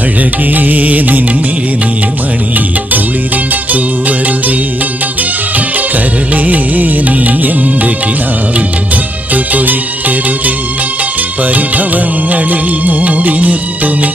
അഴകേ നിൻമിഴി നീർമണി കുളിരിൽ തൂവരുതേ. കരളേ നീ എൻ്റെ കിനാവിൽ മുത്തു പൊഴിക്കരുതേ. പരിഭവങ്ങളിൽ മൂടി നിർത്തുമീ